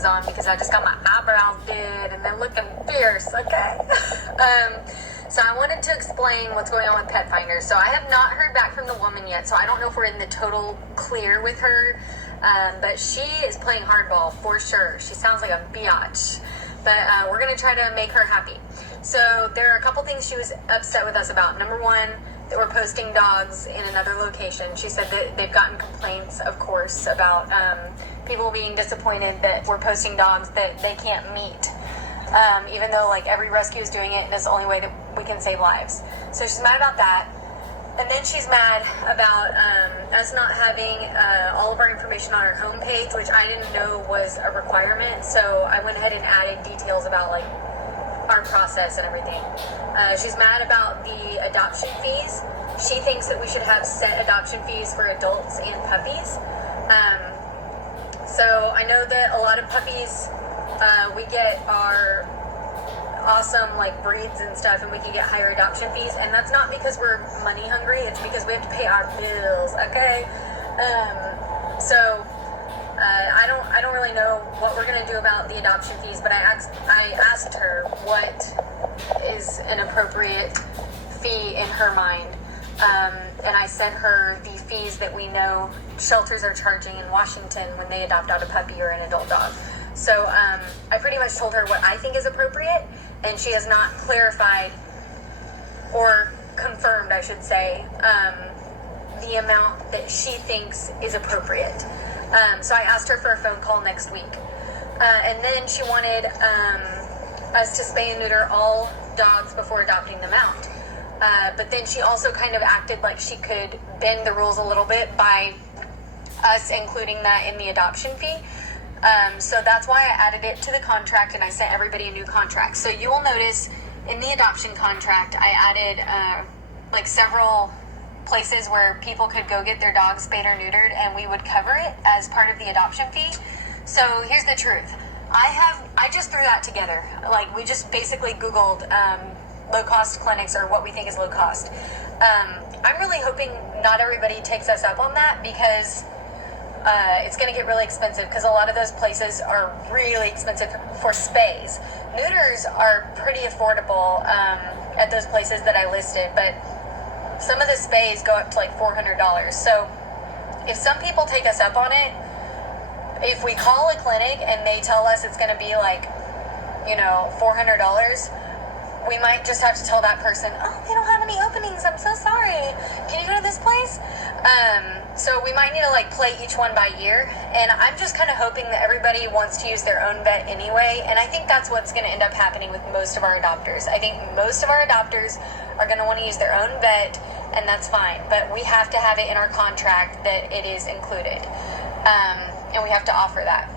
glasses on because I just got my eyebrows did and they're looking fierce, okay? So I wanted to explain what's going on with Petfinder. So I have not heard back from the woman yet, so I don't know if we're in the total clear with her, but she is playing hardball for sure. She sounds like a biatch, but we're going to try to make her happy. So there are a couple things she was upset with us about. Number one, that we're posting dogs in another location. She said that they've gotten complaints, of course, about people being disappointed that we're posting dogs that they can't meet. Even though like every rescue is doing it and it's the only way that we can save lives. So she's mad about that. And then she's mad about us not having all of our information on our homepage, which I didn't know was a requirement. So I went ahead and added details about like our process and everything. She's mad about the adoption fees. She thinks that we should have set adoption fees for adults and puppies. So I know that a lot of puppies, we get our awesome like breeds and stuff, and we can get higher adoption fees, and that's not because we're money hungry, it's because we have to pay our bills, okay? I don't really know what we're gonna do about the adoption fees, but I asked her what is an appropriate fee in her mind, and I sent her the fees that we know shelters are charging in Washington when they adopt out a puppy or an adult dog. So I pretty much told her what I think is appropriate, and she has not clarified or confirmed, I should say, the amount that she thinks is appropriate. So I asked her for a phone call next week. And then she wanted us to spay and neuter all dogs before adopting them out. But then she also kind of acted like she could bend the rules a little bit by us including that in the adoption fee. So that's why I added it to the contract, and I sent everybody a new contract. So you will notice in the adoption contract, I added like several places where people could go get their dogs spayed or neutered, and we would cover it as part of the adoption fee. So here's the truth. I just threw that together. Like, we just basically Googled low-cost clinics, or what we think is low cost. I'm really hoping not everybody takes us up on that, because it's going to get really expensive, because a lot of those places are really expensive for spays. Neuters are pretty affordable at those places that I listed, but some of the spays go up to like $400. So if some people take us up on it, if we call a clinic and they tell us it's going to be like, $400, we might just have to tell that person, oh, they don't have any openings, I'm so sorry, can you go to this place? So we might need to like play each one by ear, and I'm just kind of hoping that everybody wants to use their own vet anyway, and I think that's what's going to end up happening with most of our adopters. I think most of our adopters are going to want to use their own vet, and that's fine, but we have to have it in our contract that it is included, and we have to offer that.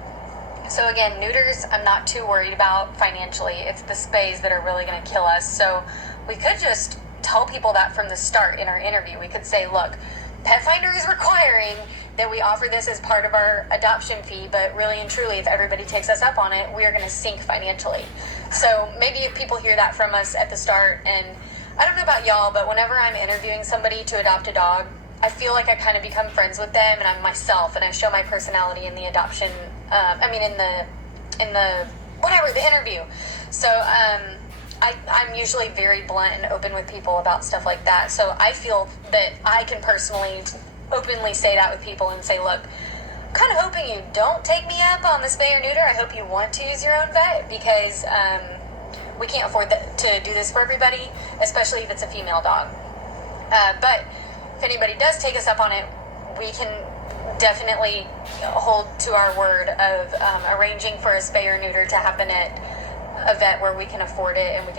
So again, neuters, I'm not too worried about financially. It's the spays that are really going to kill us. So we could just tell people that from the start in our interview. We could say, look, Petfinder is requiring that we offer this as part of our adoption fee, but really and truly, if everybody takes us up on it, we are going to sink financially. So maybe if people hear that from us at the start, and I don't know about y'all, but whenever I'm interviewing somebody to adopt a dog, I feel like I kind of become friends with them, and I'm myself, and I show my personality in the adoption, the interview. So I'm usually very blunt and open with people about stuff like that. So I feel that I can personally openly say that with people and say, look, I'm kind of hoping you don't take me up on the spay or neuter. I hope you want to use your own vet, because we can't afford to do this for everybody, especially if it's a female dog. But if anybody does take us up on it, we can definitely hold to our word of arranging for a spay or neuter to happen at a vet where we can afford it, and we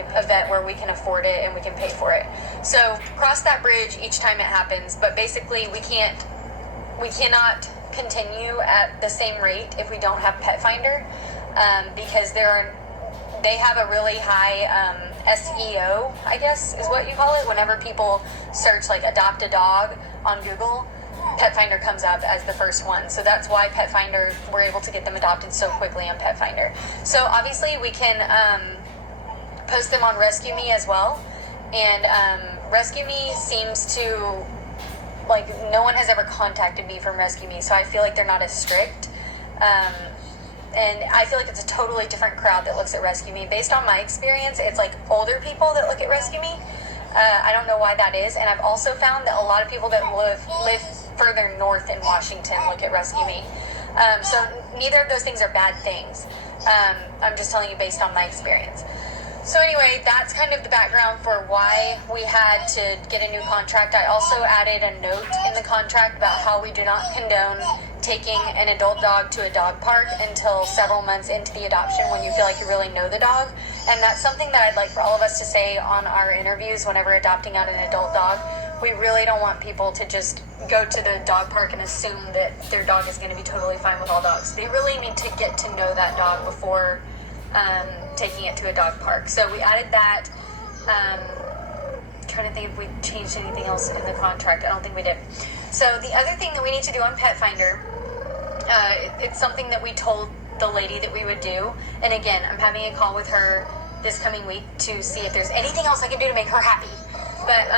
can pay for it. So cross that bridge each time it happens, but basically we cannot continue at the same rate if we don't have Petfinder, because they have a really high SEO, I guess is what you call it. Whenever people search like adopt a dog on Google, Petfinder comes up as the first one. So that's why Petfinder, we're able to get them adopted so quickly on Petfinder. So obviously we can post them on Rescue Me as well. And Rescue Me seems to, like, no one has ever contacted me from Rescue Me, so I feel like they're not as strict. and I feel like it's a totally different crowd that looks at Rescue Me. Based on my experience, it's like older people that look at Rescue Me. I don't know why that is, and I've also found that a lot of people that live further north in Washington look at Rescue Me. So neither of those things are bad things. I'm just telling you based on my experience. So anyway, that's kind of the background for why we had to get a new contract. I also added a note in the contract about how we do not condone taking an adult dog to a dog park until several months into the adoption when you feel like you really know the dog. And that's something that I'd like for all of us to say on our interviews whenever adopting out an adult dog. We really don't want people to just go to the dog park and assume that their dog is going to be totally fine with all dogs. They really need to get to know that dog before taking it to a dog park. So we added that. Trying to think if we changed anything else in the contract. I don't think we did. So the other thing that we need to do on Petfinder, it's something that we told the lady that we would do. And again, I'm having a call with her this coming week to see if there's anything else I can do to make her happy. But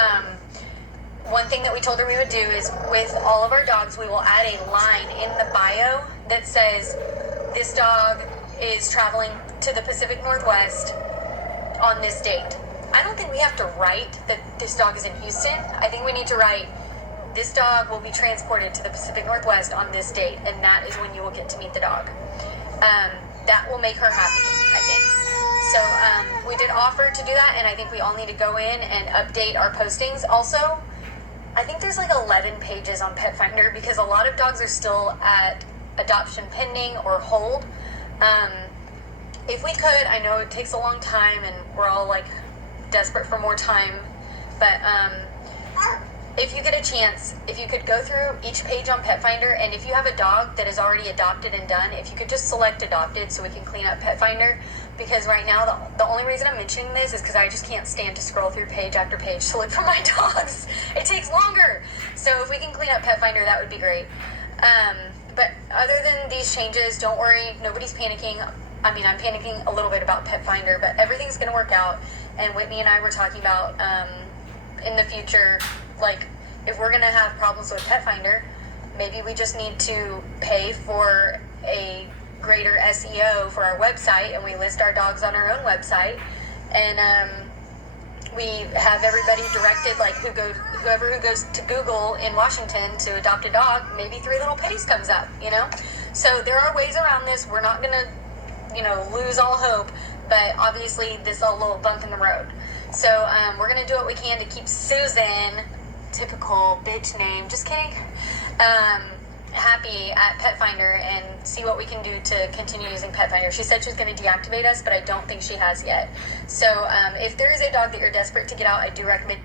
one thing that we told her we would do is with all of our dogs, we will add a line in the bio that says, this dog is traveling to the Pacific Northwest on this date. I don't think we have to write that this dog is in Houston. I think we need to write, this dog will be transported to the Pacific Northwest on this date, and that is when you will get to meet the dog. That will make her happy, I think. So we did offer to do that, and I think we all need to go in and update our postings. Also, I think there's like 11 pages on Petfinder because a lot of dogs are still at adoption pending or hold. If we could, I know it takes a long time and we're all like desperate for more time, but if you get a chance, if you could go through each page on Petfinder, and if you have a dog that is already adopted and done, if you could just select adopted so we can clean up Petfinder, because right now the only reason I'm mentioning this is because I just can't stand to scroll through page after page to look for my dogs. It takes longer. So if we can clean up Petfinder, that would be great. But other than these changes, don't worry, nobody's panicking. I mean, I'm panicking a little bit about Petfinder, but everything's going to work out. And Whitney and I were talking about in the future, like, if we're going to have problems with Petfinder, maybe we just need to pay for a greater SEO for our website, and we list our dogs on our own website. And we have everybody directed, like, whoever who goes to Google in Washington to adopt a dog, maybe 3 Little Pitties comes up, you know? So there are ways around this. We're not going to, lose all hope, but obviously this is a little bump in the road. So we're going to do what we can to keep Susan, typical bitch name, just kidding, happy at Petfinder and see what we can do to continue using Petfinder. She said she was going to deactivate us, but I don't think she has yet. So if there is a dog that you're desperate to get out, I do recommend